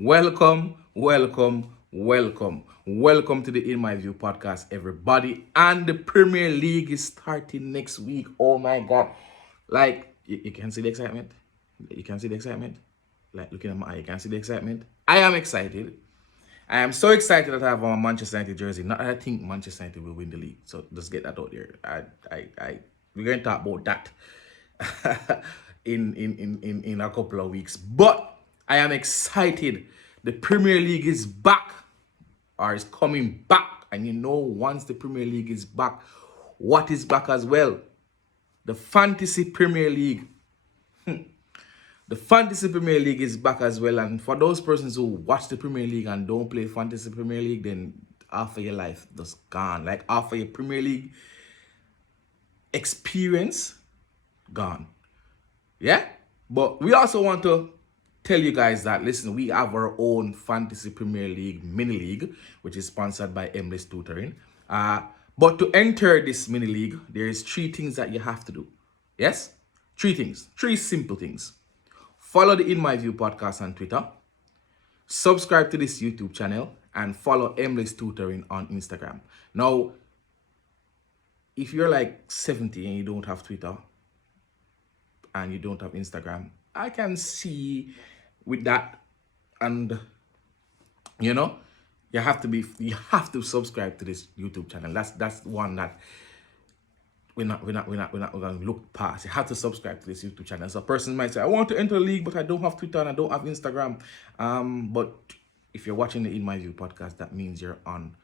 Welcome, welcome, welcome. Welcome to the In My View podcast, everybody. And the Premier League is starting next week. Oh my God. Like, you can see the excitement. You can see the excitement. Like, looking at my eye, you can see the excitement. I am excited. I am so excited that I have a Manchester United jersey. Not that I think Manchester United will win the league. So just get that out there. We're going to talk about that in a couple of weeks. But I am excited. The Premier League is back, or is coming back. And you know, once the Premier League is back, what is back as well? The Fantasy Premier League. The Fantasy Premier League is back as well. And for those persons who watch the Premier League and don't play Fantasy Premier League, then half of your life just gone. Like half of your Premier League experience gone. Yeah? But we also want to tell you guys that, listen, we have our own Fantasy Premier League mini league, which is sponsored by Hemley Tutoring. But to enter this mini league, there is 3 things that you have to do. Yes? 3 things. 3 simple things. Follow the In My View podcast on Twitter. Subscribe to this YouTube channel and follow Hemley's Tutoring on Instagram. Now, if you're like 70 and you don't have Twitter and you don't have Instagram, I can see with that, and you know, you have to subscribe to this YouTube channel. That's one that we're not gonna look past. You have to subscribe to this YouTube channel. So a person might say, I want to enter the league, but I don't have Twitter and I don't have Instagram. But if you're watching the In My View podcast, that means you're on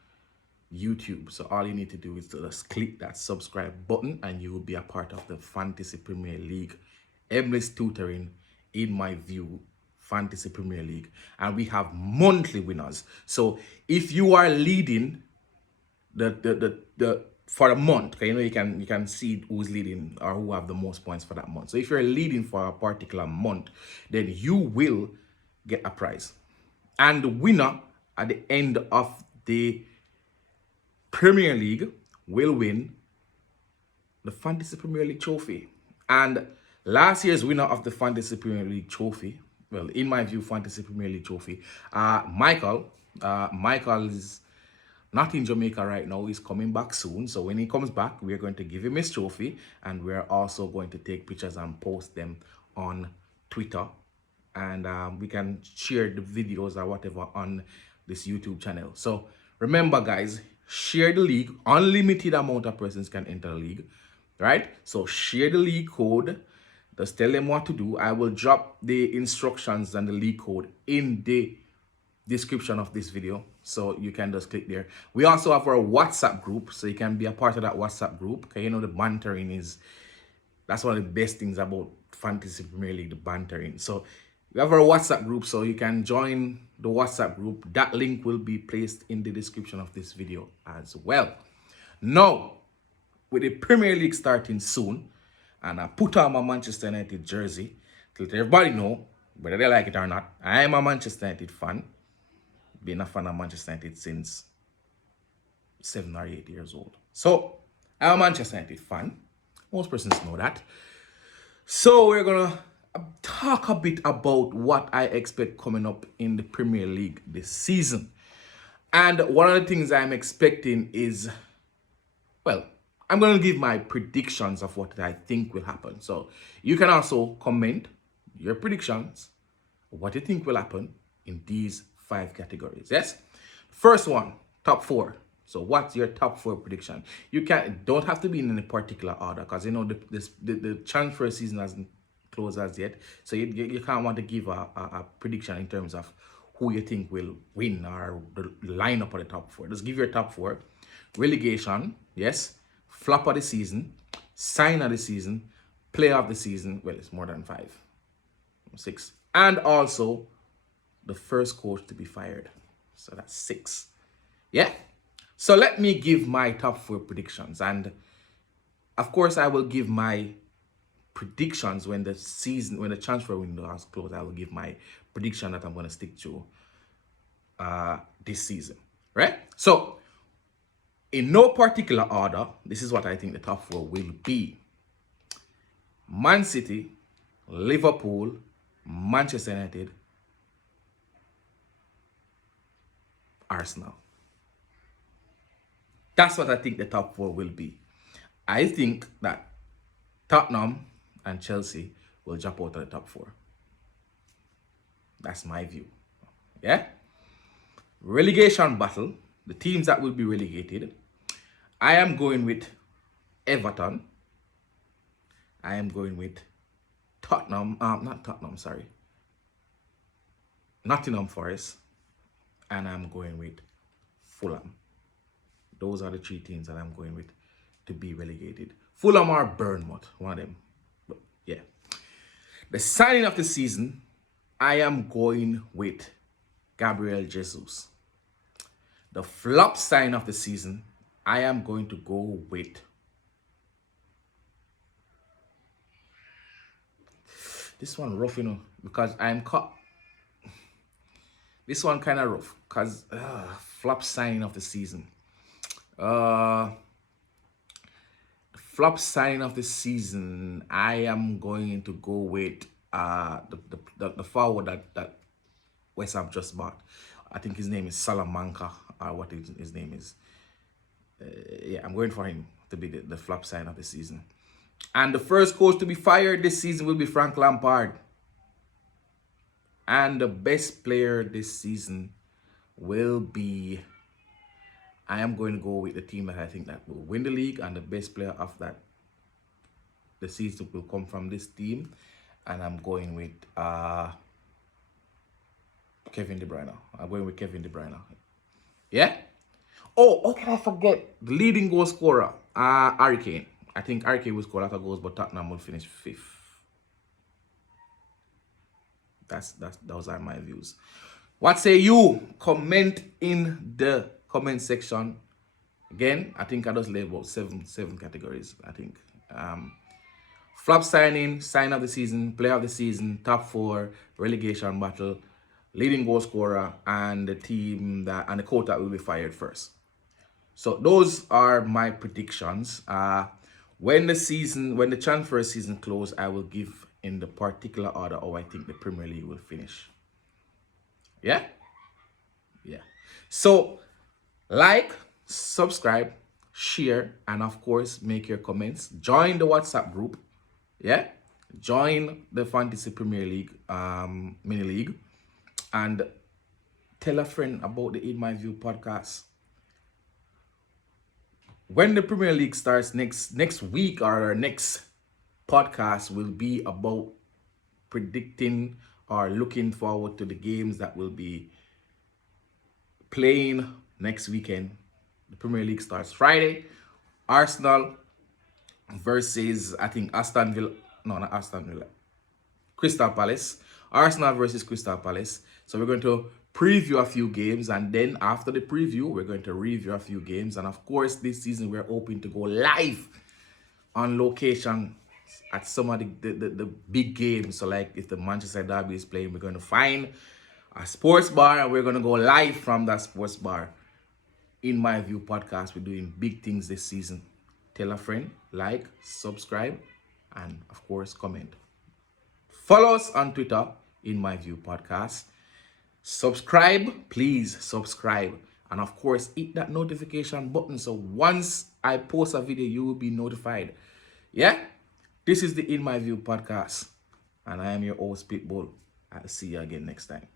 YouTube. So all you need to do is to just click that subscribe button and you will be a part of the Fantasy Premier League, Hemley's Tutoring, In My View Fantasy Premier League. And we have monthly winners. So if you are leading the for a month, okay, you know, you can see who's leading or who have the most points for that month. So if you're leading for a particular month, then you will get a prize. And the winner at the end of the Premier League will win the Fantasy Premier League Trophy. And last year's winner of the Fantasy Premier League Trophy, well, in my view, Fantasy Premier League Trophy, Michael is not in Jamaica right now. He's coming back soon. So when he comes back, we're going to give him his trophy. And we're also going to take pictures and post them on Twitter. And we can share the videos or whatever on this YouTube channel. So remember, guys, share the league. Unlimited amount of persons can enter the league, right? So share the league code. Just tell them what to do. I will drop the instructions and the league code in the description of this video, so you can just click there. We also have our WhatsApp group, so you can be a part of that WhatsApp group. Okay, you know, the bantering that's one of the best things about Fantasy Premier League, the bantering. So we have our WhatsApp group, so you can join the WhatsApp group. That link will be placed in the description of this video as well. Now, with the Premier League starting soon, and I put on my Manchester United jersey to let everybody know, whether they like it or not, I am a Manchester United fan. Been a fan of Manchester United since 7 or 8 years old. So, I'm a Manchester United fan. Most persons know that. So, we're going to talk a bit about what I expect coming up in the Premier League this season. And one of the things I'm expecting is, well, I'm going to give my predictions of what I think will happen. So, you can also comment your predictions, what you think will happen in these 5 categories. Yes, first one, top 4. So what's your top 4 prediction? You don't have to be in any particular order, because you know the transfer season hasn't closed as yet, so you can't want to give a prediction in terms of who you think will win or the lineup of the top 4. Just give your top 4. Relegation, yes. Flop of the season, sign of the season, player of the season. Well, it's more than 5, 6, and also the first coach to be fired. So that's 6. Yeah. So let me give my top 4 predictions. And of course, I will give my predictions when the transfer window has closed. I will give my prediction that I'm going to stick to this season. Right? So, in no particular order, this is what I think the top 4 will be. Man City, Liverpool, Manchester United, Arsenal. That's what I think the top four will be. I think that Tottenham and Chelsea will drop out of the top four. That's my view. Yeah? Relegation battle, the teams that will be relegated. I am going with Everton. I am going with Tottenham, not Tottenham, sorry. Nottingham Forest. And I'm going with Fulham. Those are the three teams that I'm going with to be relegated. Fulham or Bournemouth, one of them. But yeah. The signing of the season, I am going with Gabriel Jesus. The flop sign of the season, I am going to go with this one rough, because I'm caught. This one kind of rough, because flop sign of the season. Flop sign of the season, I am going to go with the forward that West Ham just bought. I think his name is Salamanca, or what his name is. Yeah, I'm going for him to be the flop sign of the season. And the first coach to be fired this season will be Frank Lampard. And the best player this season will be, I am going to go with the team that I think that will win the league, and the best player of that the season will come from this team. And I'm going with Kevin De Bruyne. I'm going with Kevin De Bruyne. Yeah? Oh, can I forget? The leading goal scorer, Harry Kane. I think Harry Kane will score a lot of goals, but Tottenham will finish 5th. Those are my views. What say you? Comment in the comment section. Again, I think I just laid about seven categories. I think flop signing, sign of the season, player of the season, top four, relegation battle, leading goal scorer, and the team and the coach that will be fired first. So those are my predictions. When the transfer season closes, I will give in the particular order how I think the Premier League will finish. Yeah? Yeah. So, like, subscribe, share, and of course, make your comments. Join the WhatsApp group. Yeah? Join the Fantasy Premier League, mini league. And tell a friend about the In My View podcast. When the Premier League starts next week, our next podcast will be about predicting or looking forward to the games that will be playing next weekend. The Premier League starts Friday. Arsenal versus, I think, Aston Villa. No, not Aston Villa. Crystal Palace. Arsenal versus Crystal Palace. So we're going to preview a few games, and then after the preview, we're going to review a few games. And of course, this season we're hoping to go live on location at some of the big games. So like if the Manchester Derby is playing, we're going to find a sports bar and we're going to go live from that sports bar. In My View podcast, we're doing big things this season. Tell a friend, like, subscribe, and of course, comment. Follow us on Twitter, In My View podcast. Subscribe, please subscribe. And of course, hit that notification button so once I post a video, you will be notified. Yeah? This is the In My View podcast. And I am your host, Pitbull. I'll see you again next time.